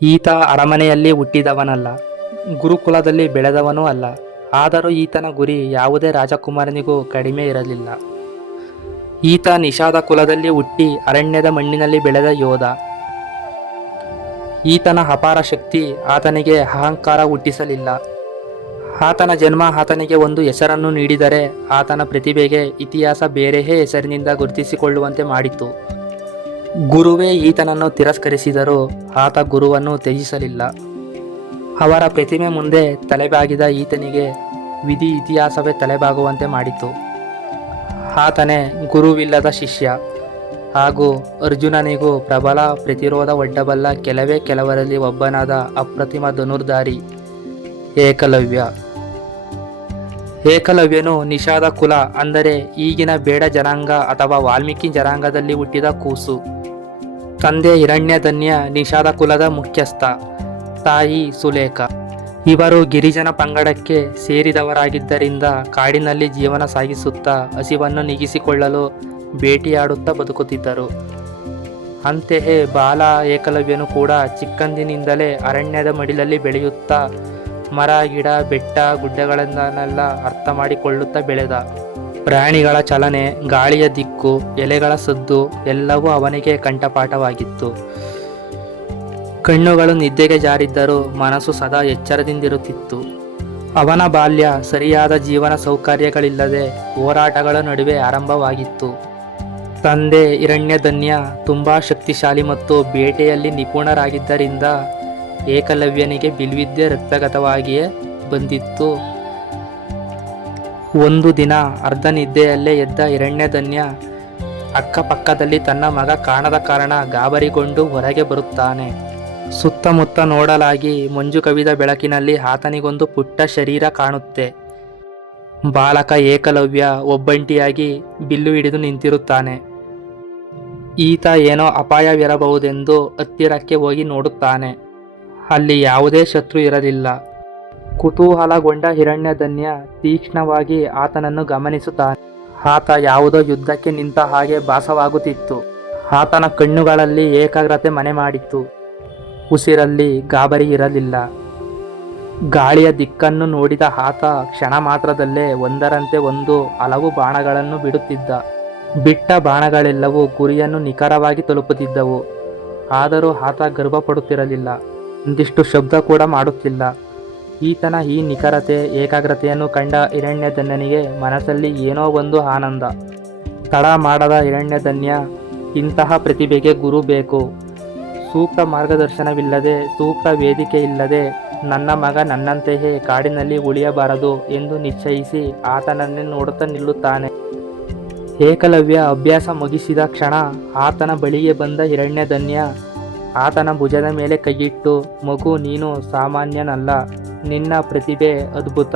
ಈತ ಅರಮನೆಯಲ್ಲಿ ಹುಟ್ಟಿದವನಲ್ಲ, ಗುರುಕುಲದಲ್ಲಿ ಬೆಳೆದವನೂ ಅಲ್ಲ. ಆದರೂ ಈತನ ಗುರಿ ಯಾವುದೇ ರಾಜಕುಮಾರನಿಗೂ ಕಡಿಮೆ ಇರಲಿಲ್ಲ. ಈತ ನಿಷಾದ ಕುಲದಲ್ಲಿ ಹುಟ್ಟಿ ಅರಣ್ಯದ ಮಣ್ಣಿನಲ್ಲಿ ಬೆಳೆದ ಯೋಧ. ಈತನ ಅಪಾರ ಶಕ್ತಿ ಆತನಿಗೆ ಅಹಂಕಾರ ಹುಟ್ಟಿಸಲಿಲ್ಲ. ಆತನ ಜನ್ಮ ಆತನಿಗೆ ಒಂದು ಹೆಸರನ್ನು ನೀಡಿದರೆ ಆತನ ಪ್ರತಿಭೆಗೆ ಇತಿಹಾಸ ಬೇರೆಯೇ ಹೆಸರಿನಿಂದ ಗುರುತಿಸಿಕೊಳ್ಳುವಂತೆ ಮಾಡಿತು. ಗುರುವೇ ಈತನನ್ನು ತಿರಸ್ಕರಿಸಿದರೂ ಆತ ಗುರುವನ್ನು ತ್ಯಜಿಸಲಿಲ್ಲ. ಅವರ ಪ್ರತಿಮೆ ಮುಂದೆ ತಲೆಬಾಗಿದ ಈತನಿಗೆ ವಿಧಿ ಇತಿಹಾಸವೇ ತಲೆಬಾಗುವಂತೆ ಮಾಡಿತು. ಆತನೇ ಗುರುವಿಲ್ಲದ ಶಿಷ್ಯ ಹಾಗೂ ಅರ್ಜುನನಿಗೂ ಪ್ರಬಲ ಪ್ರತಿರೋಧ ಒಡ್ಡಬಲ್ಲ ಕೆಲವರಲ್ಲಿ ಒಬ್ಬನಾದ ಅಪ್ರತಿಮ ಧನುರ್ಧಾರಿ ಏಕಲವ್ಯ. ಏಕಲವ್ಯನು ನಿಷಾದ ಕುಲ ಅಂದರೆ ಈಗಿನ ಬೇಡ ಜನಾಂಗ ಅಥವಾ ವಾಲ್ಮೀಕಿ ಜನಾಂಗದಲ್ಲಿ ಹುಟ್ಟಿದ ಕೂಸು. ತಂದೆ ಹಿರಣ್ಯಧನ್ಯ ನಿಷಾದ ಕುಲದ ಮುಖ್ಯಸ್ಥ, ತಾಯಿ ಸುಲೇಖ. ಇವರು ಗಿರಿಜನ ಪಂಗಡಕ್ಕೆ ಸೇರಿದವರಾಗಿದ್ದರಿಂದ ಕಾಡಿನಲ್ಲಿ ಜೀವನ ಸಾಗಿಸುತ್ತಾ ಹಸಿವನ್ನು ನೀಗಿಸಿಕೊಳ್ಳಲು ಬೇಟೆಯಾಡುತ್ತಾ ಬದುಕುತ್ತಿದ್ದರು. ಅಂತೆಯೇ ಬಾಲ ಏಕಲವ್ಯನು ಕೂಡ ಚಿಕ್ಕಂದಿನಿಂದಲೇ ಅರಣ್ಯದ ಮಡಿಲಲ್ಲಿ ಬೆಳೆಯುತ್ತಾ ಮರ ಗಿಡ ಬೆಟ್ಟ ಗುಡ್ಡಗಳನ್ನೆಲ್ಲ ಅರ್ಥ ಮಾಡಿಕೊಳ್ಳುತ್ತಾ ಬೆಳೆದ. ಪ್ರಾಣಿಗಳ ಚಲನೆ, ಗಾಳಿಯ ದಿಕ್ಕು, ಎಲೆಗಳ ಸದ್ದು ಎಲ್ಲವೂ ಅವನಿಗೆ ಕಂಠಪಾಠವಾಗಿತ್ತು. ಕಣ್ಣುಗಳು ನಿದ್ದೆಗೆ ಜಾರಿದ್ದರೂ ಮನಸ್ಸು ಸದಾ ಎಚ್ಚರದಿಂದಿರುತ್ತಿತ್ತು. ಅವನ ಬಾಲ್ಯ ಸರಿಯಾದ ಜೀವನ ಸೌಕರ್ಯಗಳಿಲ್ಲದೆ ಹೋರಾಟಗಳ ನಡುವೆ ಆರಂಭವಾಗಿತ್ತು. ತಂದೆ ಹಿರಣ್ಯಧನ್ಯ ತುಂಬ ಶಕ್ತಿಶಾಲಿ ಮತ್ತು ಬೇಟೆಯಲ್ಲಿ ನಿಪುಣರಾಗಿದ್ದರಿಂದ ಏಕಲವ್ಯನಿಗೆ ಬಿಲ್ವಿದ್ಯೆ ರಕ್ತಗತವಾಗಿಯೇ ಬಂದಿತ್ತು. ಒಂದು ದಿನ ಅರ್ಧ ನಿದ್ದೆಯಲ್ಲೇ ಎದ್ದ ಹಿರಣ್ಯಧನ್ಯ ಅಕ್ಕಪಕ್ಕದಲ್ಲಿ ತನ್ನ ಮಗ ಕಾಣದ ಕಾರಣ ಗಾಬರಿಗೊಂಡು ಹೊರಗೆ ಬರುತ್ತಾನೆ. ಸುತ್ತಮುತ್ತ ನೋಡಲಾಗಿ ಮಂಜು ಕವಿದ ಬೆಳಕಿನಲ್ಲಿ ಆತನಿಗೊಂದು ಪುಟ್ಟ ಶರೀರ ಕಾಣುತ್ತೆ. ಬಾಲಕ ಏಕಲವ್ಯ ಒಬ್ಬಂಟಿಯಾಗಿ ಬಿಲ್ಲು ಹಿಡಿದು ನಿಂತಿರುತ್ತಾನೆ. ಈತ ಏನೋ ಅಪಾಯವಿರಬಹುದೆಂದು ಹತ್ತಿರಕ್ಕೆ ಹೋಗಿ ನೋಡುತ್ತಾನೆ. ಅಲ್ಲಿ ಯಾವುದೇ ಶತ್ರು ಇರಲಿಲ್ಲ. ಕುತೂಹಲಗೊಂಡ ಹಿರಣ್ಯಧನ್ಯ ತೀಕ್ಷ್ಣವಾಗಿ ಆತನನ್ನು ಗಮನಿಸುತ್ತಾನೆ. ಆತ ಯಾವುದೋ ಯುದ್ಧಕ್ಕೆ ನಿಂತ ಹಾಗೆ ಭಾಸವಾಗುತ್ತಿತ್ತು. ಆತನ ಕಣ್ಣುಗಳಲ್ಲಿ ಏಕಾಗ್ರತೆ ಮನೆ ಮಾಡಿತ್ತು. ಉಸಿರಲ್ಲಿ ಗಾಬರಿ ಇರಲಿಲ್ಲ. ಗಾಳಿಯ ದಿಕ್ಕನ್ನು ನೋಡಿದ ಆತ ಕ್ಷಣ ಮಾತ್ರದಲ್ಲೇ ಒಂದರಂತೆ ಒಂದು ಹಲವು ಬಾಣಗಳನ್ನು ಬಿಡುತ್ತಿದ್ದ. ಬಿಟ್ಟ ಬಾಣಗಳೆಲ್ಲವೂ ಗುರಿಯನ್ನು ನಿಖರವಾಗಿ ತಲುಪುತ್ತಿದ್ದವು. ಆದರೂ ಆತ ಗರ್ವಪಡುತ್ತಿರಲಿಲ್ಲ. ಒಂದಿಷ್ಟು ಶಬ್ದ ಕೂಡ ಮಾಡುತ್ತಿಲ್ಲ. ಈತನ ಈ ನಿಖರತೆ ಏಕಾಗ್ರತೆಯನ್ನು ಕಂಡ ಹಿರಣ್ಯಧನ್ಯನಿಗೆ ಮನಸ್ಸಲ್ಲಿ ಏನೋ ಒಂದು ಆನಂದ. ತಡ ಮಾಡದ ಹಿರಣ್ಯಧನ್ಯ, ಇಂತಹ ಪ್ರತಿಭೆಗೆ ಗುರು ಬೇಕು. ಸೂಕ್ತ ಮಾರ್ಗದರ್ಶನವಿಲ್ಲದೆ, ಸೂಕ್ತ ವೇದಿಕೆ ಇಲ್ಲದೆ ನನ್ನ ಮಗ ನನ್ನಂತೆಯೇ ಕಾಡಿನಲ್ಲಿ ಉಳಿಯಬಾರದು ಎಂದು ನಿಶ್ಚಯಿಸಿ ಆತನನ್ನೇ ನೋಡುತ್ತಾ ನಿಲ್ಲುತ್ತಾನೆ. ಏಕಲವ್ಯ ಅಭ್ಯಾಸ ಮುಗಿಸಿದ ಕ್ಷಣ ಆತನ ಬಳಿಗೆ ಬಂದ ಹಿರಣ್ಯಧನ್ಯ ಆತನ ಭುಜದ ಮೇಲೆ ಕೈಯಿಟ್ಟು, ಮಗು, ನೀನು ಸಾಮಾನ್ಯನಲ್ಲ. ನಿನ್ನ ಪ್ರತಿಭೆ ಅದ್ಭುತ.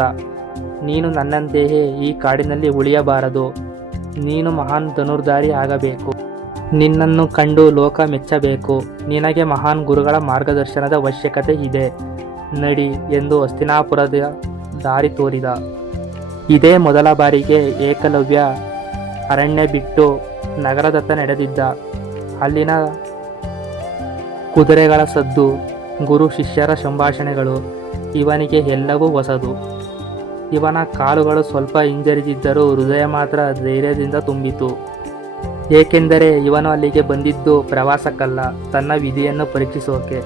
ನೀನು ನನ್ನಂತೆಯೇ ಈ ಕಾಡಿನಲ್ಲಿ ಉಳಿಯಬಾರದು. ನೀನು ಮಹಾನ್ ಧನುರ್ಧಾರಿ ಆಗಬೇಕು. ನಿನ್ನನ್ನು ಕಂಡು ಲೋಕ ಮೆಚ್ಚಬೇಕು. ನಿನಗೆ ಮಹಾನ್ ಗುರುಗಳ ಮಾರ್ಗದರ್ಶನದ ಅವಶ್ಯಕತೆ ಇದೆ. ನಡಿ ಎಂದು ಹಸ್ತಿನಾಪುರದ ದಾರಿ ತೋರಿದ. ಇದೇ ಮೊದಲ ಬಾರಿಗೆ ಏಕಲವ್ಯ ಅರಣ್ಯ ಬಿಟ್ಟು ನಗರದತ್ತ ನಡೆದಿದ್ದ. ಅಲ್ಲಿನ ಕುದುರೆಗಳ ಸದ್ದು, ಗುರು ಶಿಷ್ಯರ ಸಂಭಾಷಣೆಗಳು ಇವನಿಗೆ ಎಲ್ಲವೂ ಹೊಸದು. ಇವನ ಕಾಲುಗಳು ಸ್ವಲ್ಪ ಹಿಂಜರಿದಿದ್ದರೂ ಹೃದಯ ಮಾತ್ರ ಧೈರ್ಯದಿಂದ ತುಂಬಿತು. ಏಕೆಂದರೆ ಇವನು ಅಲ್ಲಿಗೆ ಬಂದಿದ್ದು ಪ್ರವಾಸಕ್ಕಲ್ಲ, ತನ್ನ ವಿಧಿಯನ್ನು ಪರೀಕ್ಷಿಸೋಕೆ.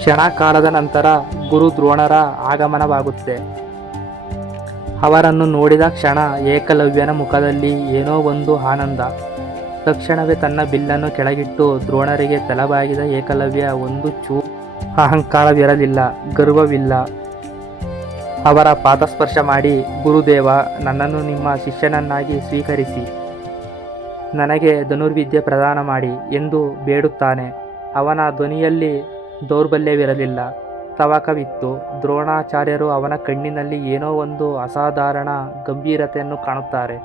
ಕ್ಷಣ ಕಾಲದ ನಂತರ ಗುರು ದ್ರೋಣರ ಆಗಮನವಾಗುತ್ತೆ. ಅವರನ್ನು ನೋಡಿದ ಕ್ಷಣ ಏಕಲವ್ಯನ ಮುಖದಲ್ಲಿ ಏನೋ ಒಂದು ಆನಂದ. ತಕ್ಷಣವೇ ತನ್ನ ಬಿಲ್ಲನ್ನು ಕೆಳಗಿಟ್ಟು ದ್ರೋಣರಿಗೆ ತಲೆಬಾಗಿದ ಏಕಲವ್ಯ ಒಂದು ಅಹಂಕಾರವಿರಲಿಲ್ಲ, ಗರ್ವವಿಲ್ಲ. ಅವರ ಪಾದಸ್ಪರ್ಶ ಮಾಡಿ, ಗುರುದೇವ, ನನ್ನನ್ನು ನಿಮ್ಮ ಶಿಷ್ಯನನ್ನಾಗಿ ಸ್ವೀಕರಿಸಿ, ನನಗೆ ಧನುರ್ವಿದ್ಯೆ ಪ್ರದಾನ ಮಾಡಿ ಎಂದು ಬೇಡುತ್ತಾನೆ. ಅವನ ಧ್ವನಿಯಲ್ಲಿ ದೌರ್ಬಲ್ಯವಿರಲಿಲ್ಲ, ತವಕವಿತ್ತು. ದ್ರೋಣಾಚಾರ್ಯರು ಅವನ ಕಣ್ಣಿನಲ್ಲಿ ಏನೋ ಒಂದು ಅಸಾಧಾರಣ ಗಂಭೀರತೆಯನ್ನು ಕಾಣುತ್ತಾರೆ.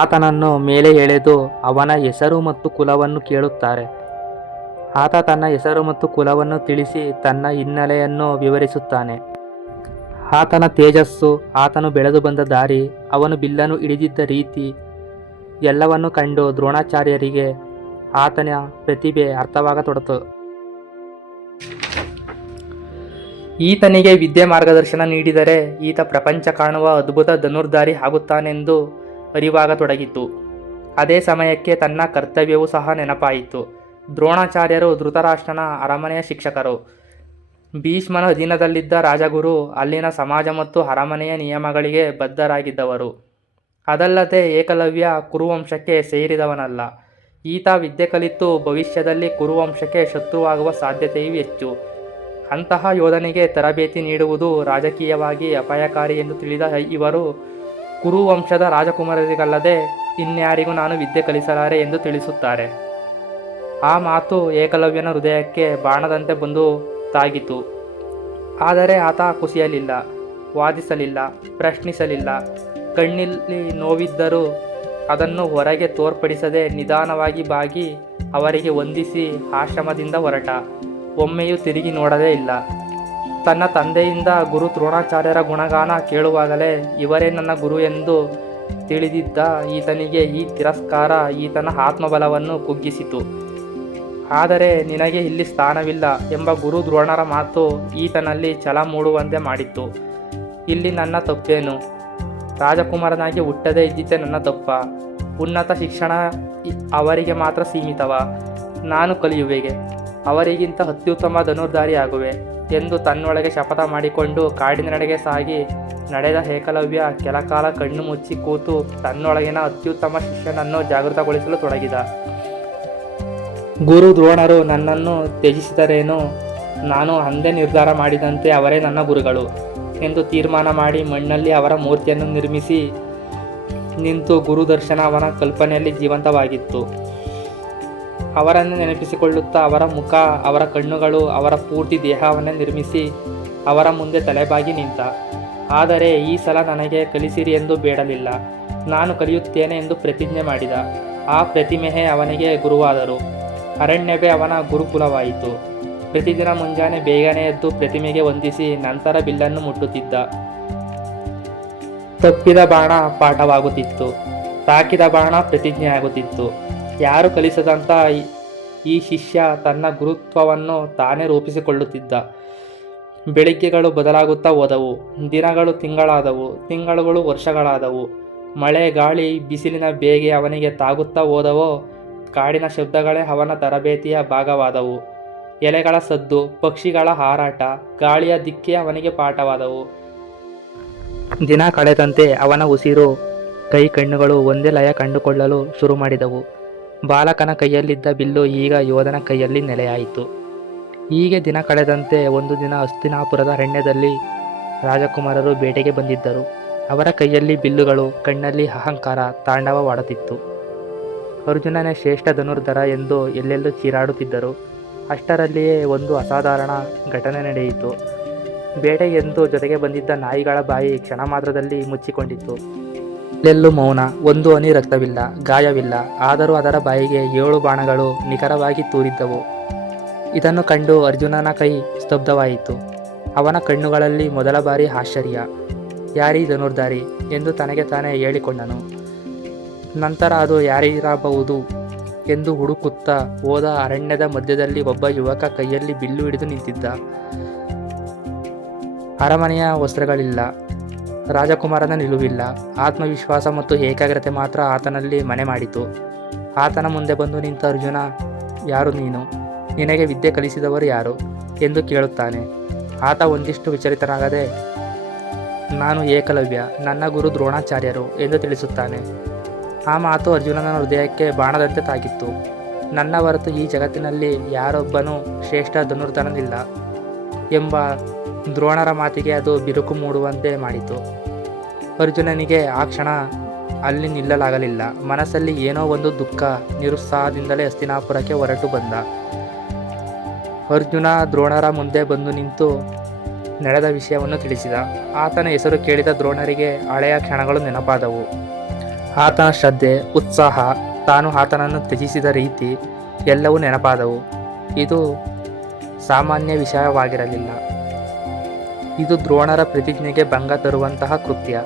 ಆತನನ್ನು ಮೇಲೆ ಎಳೆದು ಅವನ ಹೆಸರು ಮತ್ತು ಕುಲವನ್ನು ಕೇಳುತ್ತಾರೆ. ಆತ ತನ್ನ ಹೆಸರು ಮತ್ತು ಕುಲವನ್ನು ತಿಳಿಸಿ ತನ್ನ ಹಿನ್ನೆಲೆಯನ್ನು ವಿವರಿಸುತ್ತಾನೆ. ಆತನ ತೇಜಸ್ಸು, ಆತನು ಬೆಳೆದು ಬಂದ ದಾರಿ, ಅವನು ಬಿಲ್ಲನ್ನು ಹಿಡಿದಿದ್ದ ರೀತಿ ಎಲ್ಲವನ್ನು ಕಂಡು ದ್ರೋಣಾಚಾರ್ಯರಿಗೆ ಆತನ ಪ್ರತಿಭೆ ಅರ್ಥವಾಗತೊಡತು. ಈತನಿಗೆ ವಿದ್ಯೆ ಮಾರ್ಗದರ್ಶನ ನೀಡಿದರೆ ಈತ ಪ್ರಪಂಚ ಕಾಣುವ ಅದ್ಭುತ ಧನುರ್ಧಾರಿ ಆಗುತ್ತಾನೆಂದು ಅರಿವಾಗತೊಡಗಿತು. ಅದೇ ಸಮಯಕ್ಕೆ ತನ್ನ ಕರ್ತವ್ಯವೂ ಸಹ ನೆನಪಾಯಿತು. ದ್ರೋಣಾಚಾರ್ಯರು ಧೃತರಾಷ್ಟ್ರನ ಅರಮನೆಯ ಶಿಕ್ಷಕರು. ಭೀಷ್ಮನ ಅಧೀನದಲ್ಲಿದ್ದ ರಾಜಗುರು. ಅಲ್ಲಿನ ಸಮಾಜ ಮತ್ತು ಅರಮನೆಯ ನಿಯಮಗಳಿಗೆ ಬದ್ಧರಾಗಿದ್ದವರು. ಅದಲ್ಲದೆ ಏಕಲವ್ಯ ಕುರುವಂಶಕ್ಕೆ ಸೇರಿದವನಲ್ಲ. ಈತ ವಿದ್ಯೆ ಕಲಿತು ಭವಿಷ್ಯದಲ್ಲಿ ಕುರುವಂಶಕ್ಕೆ ಶತ್ರುವಾಗುವ ಸಾಧ್ಯತೆಯೂ ಹೆಚ್ಚು. ಅಂತಹ ಯೋಧನಿಗೆ ತರಬೇತಿ ನೀಡುವುದು ರಾಜಕೀಯವಾಗಿ ಅಪಾಯಕಾರಿ ಎಂದು ತಿಳಿದ ಇವರು ಕುರುವಂಶದ ರಾಜಕುಮಾರರಿಗಲ್ಲದೆ ಇನ್ಯಾರಿಗೂ ನಾನು ವಿದ್ಯೆ ಕಲಿಸಲಾರೆ ಎಂದು ತಿಳಿಸುತ್ತಾರೆ. ಆ ಮಾತು ಏಕಲವ್ಯನ ಹೃದಯಕ್ಕೆ ಬಾಣದಂತೆ ಬಂದು ತಾಗಿತು. ಆದರೆ ಆತ ಕುಸಿಯಲಿಲ್ಲ, ವಾದಿಸಲಿಲ್ಲ, ಪ್ರಶ್ನಿಸಲಿಲ್ಲ. ಕಣ್ಣಲ್ಲಿ ನೋವಿದ್ದರೂ ಅದನ್ನು ಹೊರಗೆ ತೋರ್ಪಡಿಸದೆ ನಿಧಾನವಾಗಿ ಬಾಗಿ ಅವರಿಗೆ ವಂದಿಸಿ ಆಶ್ರಮದಿಂದ ಹೊರಟ. ಒಮ್ಮೆಯೂ ತಿರುಗಿ ನೋಡದೇ ಇಲ್ಲ. ತನ್ನ ತಂದೆಯಿಂದ ಗುರು ದ್ರೋಣಾಚಾರ್ಯರ ಗುಣಗಾನ ಕೇಳುವಾಗಲೇ ಇವರೇ ನನ್ನ ಗುರು ಎಂದು ತಿಳಿದಿದ್ದ ಈತನಿಗೆ ಈ ತಿರಸ್ಕಾರ ಈತನ ಆತ್ಮಬಲವನ್ನು ಕುಗ್ಗಿಸಿತು. ಆದರೆ ನಿನಗೆ ಇಲ್ಲಿ ಸ್ಥಾನವಿಲ್ಲ ಎಂಬ ಗುರು ದ್ರೋಣರ ಮಾತು ಈತನಲ್ಲಿ ಛಲ ಮೂಡುವಂತೆ ಮಾಡಿತ್ತು. ಇಲ್ಲಿ ನನ್ನ ತಪ್ಪೇನು? ರಾಜಕುಮಾರನಾಗಿ ಹುಟ್ಟದೇ ಇದ್ದಿದ್ದೆ ನನ್ನ ತಪ್ಪ? ಉನ್ನತ ಶಿಕ್ಷಣ ಅವರಿಗೆ ಮಾತ್ರ ಸೀಮಿತವ? ನಾನು ಕಲಿಯುವೆಗೆ, ಅವರಿಗಿಂತ ಅತ್ಯುತ್ತಮ ಧನುರ್ಧಾರಿ ಆಗುವೆ ಎಂದು ತನ್ನೊಳಗೆ ಶಪಥ ಮಾಡಿಕೊಂಡು ಕಾಡಿನೆಡೆಗೆ ಸಾಗಿ ನಡೆದ ಏಕಲವ್ಯ ಕೆಲಕಾಲ ಕಣ್ಣು ಮುಚ್ಚಿ ಕೂತು ತನ್ನೊಳಗಿನ ಅತ್ಯುತ್ತಮ ಶಿಷ್ಯನನ್ನು ಜಾಗೃತಗೊಳಿಸಲು ತೊಡಗಿದ. ಗುರು ದ್ರೋಣರು ನನ್ನನ್ನು ತ್ಯಜಿಸಿದರೇನು? ನಾನು ಅಂದೇ ನಿರ್ಧಾರ ಮಾಡಿದಂತೆ ಅವರೇ ನನ್ನ ಗುರುಗಳು ಎಂದು ತೀರ್ಮಾನ ಮಾಡಿ ಮಣ್ಣಲ್ಲಿ ಅವರ ಮೂರ್ತಿಯನ್ನು ನಿರ್ಮಿಸಿ ನಿಂತು ಗುರುದರ್ಶನ ಅವನ ಕಲ್ಪನೆಯಲ್ಲಿ ಜೀವಂತವಾಗಿತ್ತು. ಅವರನ್ನು ನೆನಪಿಸಿಕೊಳ್ಳುತ್ತಾ ಅವರ ಮುಖ, ಅವರ ಕಣ್ಣುಗಳು, ಅವರ ಪೂರ್ತಿ ದೇಹವನ್ನೇ ನಿರ್ಮಿಸಿ ಅವರ ಮುಂದೆ ತಲೆಬಾಗಿ ನಿಂತ. ಆದರೆ ಈ ಸಲ ನನಗೆ ಕಲಿಸಿರಿ ಎಂದು ಬೇಡಲಿಲ್ಲ, ನಾನು ಕಲಿಯುತ್ತೇನೆ ಎಂದು ಪ್ರತಿಜ್ಞೆ ಮಾಡಿದ. ಆ ಪ್ರತಿಮೆಯೇ ಅವನಿಗೆ ಗುರುವಾದರು. ಅರಣ್ಯವೇ ಅವನ ಗುರುಕುಲವಾಯಿತು. ಪ್ರತಿದಿನ ಮುಂಜಾನೆ ಬೇಗನೆ ಎದ್ದು ಪ್ರತಿಮೆಗೆ ವಂದಿಸಿ ನಂತರ ಬಿಲ್ಲನ್ನು ಮುಟ್ಟುತ್ತಿದ್ದ. ತಪ್ಪಿದ ಬಾಣ ಪಾಠವಾಗುತ್ತಿತ್ತು, ತಾಕಿದ ಬಾಣ ಪ್ರತಿಜ್ಞೆಯಾಗುತ್ತಿತ್ತು. ಯಾರು ಕಲಿಸದಂಥ ಈ ಶಿಷ್ಯ ತನ್ನ ಗುರುತ್ವವನ್ನು ತಾನೇ ರೂಪಿಸಿಕೊಳ್ಳುತ್ತಿದ್ದ. ಬೆಳಿಗ್ಗೆಗಳು ಬದಲಾಗುತ್ತಾ ಹೋದವು, ದಿನಗಳು ತಿಂಗಳಾದವು, ತಿಂಗಳುಗಳು ವರ್ಷಗಳಾದವು. ಮಳೆ, ಗಾಳಿ, ಬಿಸಿಲಿನ ಬೇಗೆ ಅವನಿಗೆ ತಾಗುತ್ತಾ ಹೋದವೋ, ಕಾಡಿನ ಶಬ್ದಗಳೇ ಅವನ ತರಬೇತಿಯ ಭಾಗವಾದವು. ಎಲೆಗಳ ಸದ್ದು, ಪಕ್ಷಿಗಳ ಹಾರಾಟ, ಗಾಳಿಯ ದಿಕ್ಕೇ ಅವನಿಗೆ ಪಾಠವಾದವು. ದಿನ ಕಳೆದಂತೆ ಅವನ ಉಸಿರು, ಕೈ ಕಣ್ಣುಗಳು ಒಂದೇ ಲಯ ಕಂಡುಕೊಳ್ಳಲು ಶುರು ಮಾಡಿದವು. ಬಾಲಕನ ಕೈಯಲ್ಲಿದ್ದ ಬಿಲ್ಲು ಈಗ ಯೋಧನ ಕೈಯಲ್ಲಿ ನೆಲೆಯಾಯಿತು. ಹೀಗೆ ದಿನ ಕಳೆದಂತೆ ಒಂದು ದಿನ ಹಸ್ತಿನಾಪುರದ ಅರಣ್ಯದಲ್ಲಿ ರಾಜಕುಮಾರರು ಬೇಟೆಗೆ ಬಂದಿದ್ದರು. ಅವರ ಕೈಯಲ್ಲಿ ಬಿಲ್ಲುಗಳು, ಕಣ್ಣಲ್ಲಿ ಅಹಂಕಾರ ತಾಂಡವವಾಡುತ್ತಿತ್ತು. ಅರ್ಜುನನೇ ಶ್ರೇಷ್ಠ ಧನುರ್ಧರ ಎಂದು ಎಲ್ಲೆಲ್ಲೂ ಚೀರಾಡುತ್ತಿದ್ದರು. ಅಷ್ಟರಲ್ಲಿಯೇ ಒಂದು ಅಸಾಧಾರಣ ಘಟನೆ ನಡೆಯಿತು. ಬೇಟೆಗೆಂದು ಜೊತೆಗೆ ಬಂದಿದ್ದ ನಾಯಿಗಳ ಬಾಯಿ ಕ್ಷಣ ಮಾತ್ರದಲ್ಲಿ ಮುಚ್ಚಿಕೊಂಡಿತ್ತು. ಎಲ್ಲೆಲ್ಲೂ ಮೌನ, ಒಂದು ಹನಿ ರಕ್ತವಿಲ್ಲ, ಗಾಯವಿಲ್ಲ. ಆದರೂ ಅದರ ಬಾಯಿಗೆ 7 ಬಾಣಗಳು ನಿಖರವಾಗಿ ತೂರಿದ್ದವು. ಇದನ್ನು ಕಂಡು ಅರ್ಜುನನ ಕೈ ಸ್ತಬ್ಧವಾಯಿತು. ಅವನ ಕಣ್ಣುಗಳಲ್ಲಿ ಮೊದಲ ಬಾರಿ ಆಶ್ಚರ್ಯ. ಯಾರೀ ಧನುರ್ಧಾರಿ ಎಂದು ತನಗೆ ತಾನೇ ಹೇಳಿಕೊಂಡನು. ನಂತರ ಅದು ಯಾರಿರಬಹುದು ಎಂದು ಹುಡುಕುತ್ತಾ ಹೋದ. ಅರಣ್ಯದ ಮಧ್ಯದಲ್ಲಿ ಒಬ್ಬ ಯುವಕ ಕೈಯಲ್ಲಿ ಬಿಲ್ಲು ಹಿಡಿದು ನಿಂತಿದ್ದ. ಅರಮನೆಯ ವಸ್ತ್ರಗಳಿಲ್ಲ, ರಾಜಕುಮಾರನ ನಿಲುವಿಲ್ಲ. ಆತ್ಮವಿಶ್ವಾಸ ಮತ್ತು ಏಕಾಗ್ರತೆ ಮಾತ್ರ ಆತನಲ್ಲಿ ಮನೆ ಮಾಡಿತು. ಆತನ ಮುಂದೆ ಬಂದು ನಿಂತ ಅರ್ಜುನ, ಯಾರು ನೀನು? ನಿನಗೆ ವಿದ್ಯೆ ಕಲಿಸಿದವರು ಯಾರು ಎಂದು ಕೇಳುತ್ತಾನೆ. ಆತ ಒಂದಿಷ್ಟು ವಿಚಲಿತನಾಗದೆ, ನಾನು ಏಕಲವ್ಯ, ನನ್ನ ಗುರು ದ್ರೋಣಾಚಾರ್ಯರು ಎಂದು ತಿಳಿಸುತ್ತಾನೆ. ಆ ಮಾತು ಅರ್ಜುನನ ಹೃದಯಕ್ಕೆ ಬಾಣದಂತೆ ತಾಗಿತ್ತು. ನನ್ನ ಹೊರತು ಈ ಜಗತ್ತಿನಲ್ಲಿ ಯಾರೊಬ್ಬನೂ ಶ್ರೇಷ್ಠ ಧನುರ್ಧರನಿಲ್ಲ ಎಂಬ ದ್ರೋಣರ ಮಾತಿಗೆ ಅದು ಬಿರುಕು ಮೂಡುವಂತೆ ಮಾಡಿತು. ಅರ್ಜುನನಿಗೆ ಆ ಕ್ಷಣ ಅಲ್ಲಿ ನಿಲ್ಲಲಾಗಲಿಲ್ಲ. ಮನಸ್ಸಲ್ಲಿ ಏನೋ ಒಂದು ದುಃಖ, ನಿರುತ್ಸಾಹದಿಂದಲೇ ಹಸ್ತಿನಾಪುರಕ್ಕೆ ಹೊರಟು ಬಂದ. ಅರ್ಜುನ ದ್ರೋಣರ ಮುಂದೆ ಬಂದು ನಿಂತು ನಡೆದ ವಿಷಯವನ್ನು ತಿಳಿಸಿದ. ಆತನ ಹೆಸರು ಕೇಳಿದ ದ್ರೋಣರಿಗೆ ಹಳೆಯ ಕ್ಷಣಗಳು ನೆನಪಾದವು. ಆತನ ಶ್ರದ್ಧೆ, ಉತ್ಸಾಹ, ತಾನು ಆತನನ್ನು ತ್ಯಜಿಸಿದ ರೀತಿ ಎಲ್ಲವೂ ನೆನಪಾದವು. ಇದು ಸಾಮಾನ್ಯ ವಿಷಯವಾಗಿರಲಿಲ್ಲ. ಇದು ದ್ರೋಣರ ಪ್ರತಿಜ್ಞೆಗೆ ಭಂಗ ತರುವಂತಹ ಕೃತ್ಯ.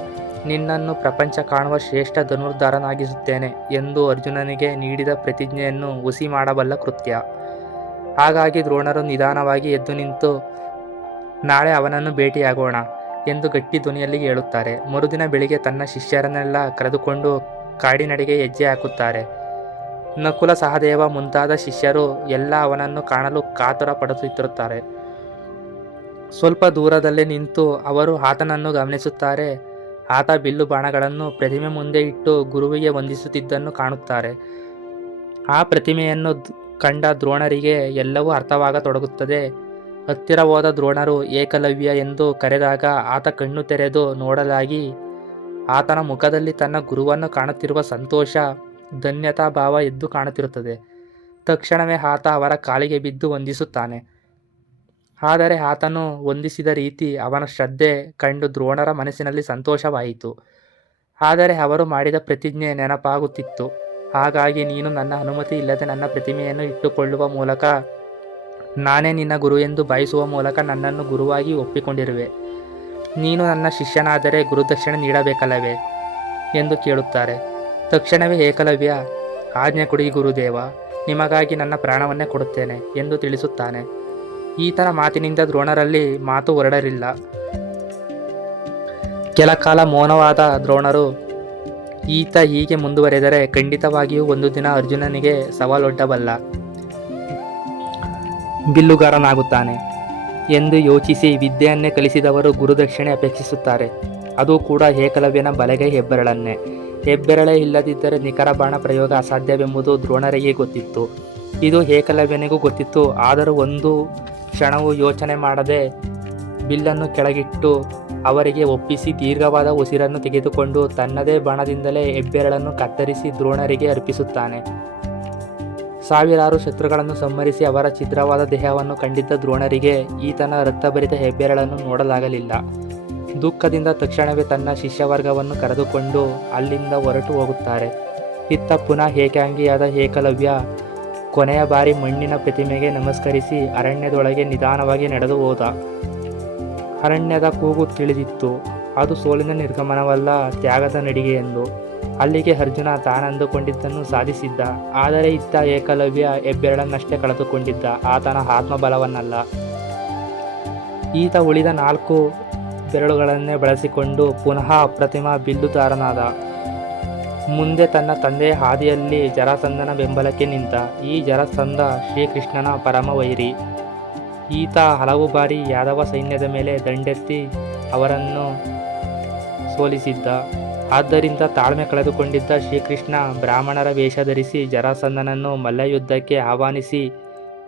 ನಿನ್ನನ್ನು ಪ್ರಪಂಚ ಕಾಣುವ ಶ್ರೇಷ್ಠ ಧನುರ್ಧಾರನಾಗಿಸುತ್ತೇನೆ ಎಂದು ಅರ್ಜುನನಿಗೆ ನೀಡಿದ ಪ್ರತಿಜ್ಞೆಯನ್ನು ಹುಸಿ ಮಾಡಬಲ್ಲ ಕೃತ್ಯ. ಹಾಗಾಗಿ ದ್ರೋಣರು ನಿಧಾನವಾಗಿ ಎದ್ದು ನಿಂತು ನಾಳೆ ಅವನನ್ನು ಭೇಟಿಯಾಗೋಣ ಎಂದು ಗಟ್ಟಿ ಧ್ವನಿಯಲ್ಲಿ ಹೇಳುತ್ತಾರೆ. ಮರುದಿನ ಬೆಳಿಗ್ಗೆ ತನ್ನ ಶಿಷ್ಯರನ್ನೆಲ್ಲ ಕರೆದುಕೊಂಡು ಕಾಡಿನಡೆಗೆ ಹೆಜ್ಜೆ ಹಾಕುತ್ತಾರೆ. ನಕುಲ, ಸಹದೇವ ಮುಂತಾದ ಶಿಷ್ಯರು ಎಲ್ಲ ಅವನನ್ನು ಕಾಣಲು ಕಾತುರ ಪಡುತ್ತಿರುತ್ತಾರೆ. ಸ್ವಲ್ಪ ದೂರದಲ್ಲೇ ನಿಂತು ಅವರು ಆತನನ್ನು ಗಮನಿಸುತ್ತಾರೆ. ಆತ ಬಿಲ್ಲು ಬಾಣಗಳನ್ನು ಪ್ರತಿಮೆ ಮುಂದೆ ಇಟ್ಟು ಗುರುವಿಗೆ ವಂದಿಸುತ್ತಿದ್ದನ್ನು ಕಾಣುತ್ತಾರೆ. ಆ ಪ್ರತಿಮೆಯನ್ನು ಕಂಡ ದ್ರೋಣರಿಗೆ ಎಲ್ಲವೂ ಅರ್ಥವಾಗತೊಡಗುತ್ತದೆ. ಹತ್ತಿರ ಹೋದ ದ್ರೋಣರು ಏಕಲವ್ಯ ಎಂದು ಕರೆದಾಗ ಆತ ಕಣ್ಣು ತೆರೆದು ನೋಡಲಾಗಿ ಆತನ ಮುಖದಲ್ಲಿ ತನ್ನ ಗುರುವನ್ನು ಕಾಣುತ್ತಿರುವ ಸಂತೋಷ, ಧನ್ಯತಾ ಭಾವ ಎದ್ದು ಕಾಣುತ್ತಿರುತ್ತದೆ. ತಕ್ಷಣವೇ ಆತ ಅವರ ಕಾಲಿಗೆ ಬಿದ್ದು ವಂದಿಸುತ್ತಾನೆ. ಆದರೆ ಆತನು ವಂದಿಸಿದ ರೀತಿ, ಅವನ ಶ್ರದ್ಧೆ ಕಂಡು ದ್ರೋಣರ ಮನಸ್ಸಿನಲ್ಲಿ ಸಂತೋಷವಾಯಿತು. ಆದರೆ ಅವರು ಮಾಡಿದ ಪ್ರತಿಜ್ಞೆ ನೆನಪಾಗುತ್ತಿತ್ತು. ಹಾಗಾಗಿ ನೀನು ನನ್ನ ಅನುಮತಿ ಇಲ್ಲದೆ ನನ್ನ ಪ್ರತಿಮೆಯನ್ನು ಇಟ್ಟುಕೊಳ್ಳುವ ಮೂಲಕ, ನಾನೇ ನಿನ್ನ ಗುರು ಎಂದು ಭಾವಿಸುವ ಮೂಲಕ ನನ್ನನ್ನು ಗುರುವಾಗಿ ಒಪ್ಪಿಕೊಂಡಿರುವೆ. ನೀನು ನನ್ನ ಶಿಷ್ಯನಾದರೆ ಗುರುದಕ್ಷಿಣೆ ನೀಡಬೇಕಲ್ಲವೇ ಎಂದು ಕೇಳುತ್ತಾರೆ. ತಕ್ಷಣವೇ ಏಕಲವ್ಯ, ಆಜ್ಞೆ ಕೊಡಿ ಗುರುದೇವ, ನಿಮಗಾಗಿ ನನ್ನ ಪ್ರಾಣವನ್ನೇ ಕೊಡುತ್ತೇನೆ ಎಂದು ತಿಳಿಸುತ್ತಾನೆ. ಈತನ ಮಾತಿನಿಂದ ದ್ರೋಣರಲ್ಲಿ ಮಾತು ಹೊರಡಲಿಲ್ಲ. ಕೆಲ ಕಾಲ ಮೌನವಾದ ದ್ರೋಣರು, ಈತ ಹೀಗೆ ಮುಂದುವರೆದರೆ ಖಂಡಿತವಾಗಿಯೂ ಒಂದು ದಿನ ಅರ್ಜುನನಿಗೆ ಸವಾಲೊಡ್ಡಬಲ್ಲ ಬಿಲ್ಲುಗಾರನಾಗುತ್ತಾನೆ ಎಂದು ಯೋಚಿಸಿ ವಿದ್ಯೆಯನ್ನೇ ಕಲಿಸಿದವರು ಗುರುದಕ್ಷಿಣೆ ಅಪೇಕ್ಷಿಸುತ್ತಾರೆ. ಅದು ಕೂಡ ಏಕಲವ್ಯನ ಬಲಗೈ ಹೆಬ್ಬೆರಳನ್ನೇ. ಹೆಬ್ಬೆರಳೇ ಇಲ್ಲದಿದ್ದರೆ ನಿಖರ ಬಾಣ ಪ್ರಯೋಗ ಅಸಾಧ್ಯವೆಂಬುದು ದ್ರೋಣರಿಗೆ ಗೊತ್ತಿತ್ತು. ಇದು ಏಕಲವ್ಯನಿಗೂ ಗೊತ್ತಿತ್ತು. ಆದರೂ ಒಂದು ಕ್ಷಣವೂ ಯೋಚನೆ ಮಾಡದೆ ಬಿಲ್ಲನ್ನು ಕೆಳಗಿಟ್ಟು ಅವರಿಗೆ ಒಪ್ಪಿಸಿ ದೀರ್ಘವಾದ ಉಸಿರನ್ನು ತೆಗೆದುಕೊಂಡು ತನ್ನದೇ ಬಾಣದಿಂದಲೇ ಹೆಬ್ಬೆರಳನ್ನು ಕತ್ತರಿಸಿ ದ್ರೋಣರಿಗೆ ಅರ್ಪಿಸುತ್ತಾನೆ. ಸಾವಿರಾರು ಶತ್ರುಗಳನ್ನು ಸಂಹರಿಸಿ ಅವರ ಛಿದ್ರವಾದ ದೇಹವನ್ನು ಕಂಡಿದ್ದ ದ್ರೋಣರಿಗೆ ಈತನ ರಕ್ತಭರಿತ ಹೆಬ್ಬೆರಳನ್ನು ನೋಡಲಾಗಲಿಲ್ಲ. ದುಃಖದಿಂದ ತಕ್ಷಣವೇ ತನ್ನ ಶಿಷ್ಯವರ್ಗವನ್ನು ಕರೆದುಕೊಂಡು ಅಲ್ಲಿಂದ ಹೊರಟು ಹೋಗುತ್ತಾರೆ. ಇತ್ತ ಪುನಃ ಏಕಾಂಗಿಯಾದ ಏಕಲವ್ಯ ಕೊನೆಯ ಬಾರಿ ಮಣ್ಣಿನ ಪ್ರತಿಮೆಗೆ ನಮಸ್ಕರಿಸಿ ಅರಣ್ಯದೊಳಗೆ ನಿಧಾನವಾಗಿ ನಡೆದು ಹೋದ. ಅರಣ್ಯದ ಕೂಗು ತಿಳಿದಿತ್ತು. ಅದು ಸೋಲಿನ ನಿರ್ಗಮನವಲ್ಲ, ತ್ಯಾಗದ ನಡಿಗೆ ಎಂದು. ಅಲ್ಲಿಗೆ ಅರ್ಜುನ ತಾನಂದುಕೊಂಡಿದ್ದನ್ನು ಸಾಧಿಸಿದ್ದ. ಆದರೆ ಇತ್ತ ಏಕಲವ್ಯ ಹೆಬ್ಬೆರಳನ್ನಷ್ಟೇ ಕಳೆದುಕೊಂಡಿದ್ದ, ಆತನ ಆತ್ಮಬಲವನ್ನಲ್ಲ. ಈತ ಉಳಿದ 4 ಬೆರಳುಗಳನ್ನೇ ಬಳಸಿಕೊಂಡು ಪುನಃ ಅಪ್ರತಿಮ ಬಿಲ್ಲುದಾರನಾದ. ಮುಂದೆ ತನ್ನ ತಂದೆಯ ಹಾದಿಯಲ್ಲಿ ಜರಾಸಂಧನ ಬೆಂಬಲಕ್ಕೆ ನಿಂತ. ಈ ಜರಾಸಂಧ ಶ್ರೀಕೃಷ್ಣನ ಪರಮ ವೈರಿ. ಈತ ಹಲವು ಬಾರಿ ಯಾದವ ಸೈನ್ಯದ ಮೇಲೆ ದಂಡೆತ್ತಿ ಅವರನ್ನು ಸೋಲಿಸಿದ್ದ. ಆದ್ದರಿಂದ ತಾಳ್ಮೆ ಕಳೆದುಕೊಂಡಿದ್ದ ಶ್ರೀಕೃಷ್ಣ ಬ್ರಾಹ್ಮಣರ ವೇಷ ಧರಿಸಿ ಜರಾಸಂಧನನ್ನು ಮಲ್ಲಯುದ್ಧಕ್ಕೆ ಆಹ್ವಾನಿಸಿ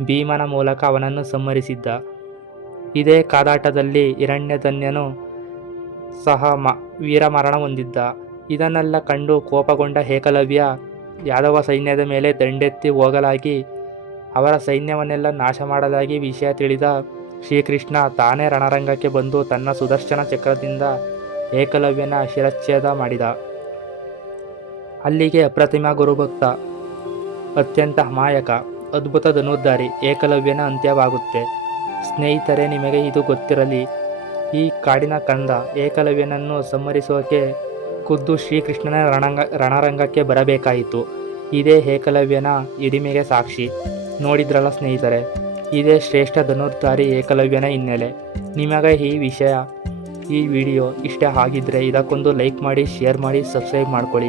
ಭೀಮನ ಮೂಲಕ ಅವನನ್ನು ಸಂಹರಿಸಿದ್ದ. ಇದೇ ಕಾದಾಟದಲ್ಲಿ ಹಿರಣ್ಯಧನ್ಯನು ಸಹ ವೀರಮರಣ ಹೊಂದಿದ್ದ. ಇದನ್ನೆಲ್ಲ ಕಂಡು ಕೋಪಗೊಂಡ ಏಕಲವ್ಯ ಯಾದವ ಸೈನ್ಯದ ಮೇಲೆ ದಂಡೆತ್ತಿ ಹೋಗಲಾಗಿ ಅವರ ಸೈನ್ಯವನ್ನೆಲ್ಲ ನಾಶ ಮಾಡಲಾಗಿ ವಿಷಯ ತಿಳಿದ ಶ್ರೀಕೃಷ್ಣ ತಾನೇ ರಣರಂಗಕ್ಕೆ ಬಂದು ತನ್ನ ಸುದರ್ಶನ ಚಕ್ರದಿಂದ ಏಕಲವ್ಯನ ಶಿರಚ್ಛೇದ ಮಾಡಿದ. ಅಲ್ಲಿಗೆ ಅಪ್ರತಿಮ ಗುರುಭಕ್ತ, ಅತ್ಯಂತ ಅಮಾಯಕ, ಅದ್ಭುತ ಧನುರ್ಧಾರಿ ಏಕಲವ್ಯನ ಅಂತ್ಯವಾಗುತ್ತೆ. ಸ್ನೇಹಿತರೆ, ನಿಮಗೆ ಇದು ಗೊತ್ತಿರಲಿ, ಈ ಕಾಡಿನ ಕಂದ ಏಕಲವ್ಯನನ್ನು ಸಂಹರಿಸೋಕೆ ಖುದ್ದು ಶ್ರೀಕೃಷ್ಣನ ರಣರಂಗಕ್ಕೆ ಬರಬೇಕಾಯಿತು. ಇದೇ ಏಕಲವ್ಯನ ಹಿರಿಮೆಗೆ ಸಾಕ್ಷಿ. ನೋಡಿದ್ರಲ್ಲ ಸ್ನೇಹಿತರೆ, ಇದೇ ಶ್ರೇಷ್ಠ ಧನುರ್ಧಾರಿ ಏಕಲವ್ಯನ ಹಿನ್ನೆಲೆ. ನಿಮಗೆ ಈ ವಿಡಿಯೋ ಇಷ್ಟ ಆಗಿದ್ದರೆ ಇದಕ್ಕೊಂದು ಲೈಕ್ ಮಾಡಿ, ಶೇರ್ ಮಾಡಿ, ಸಬ್ಸ್ಕ್ರೈಬ್ ಮಾಡ್ಕೊಳ್ಳಿ.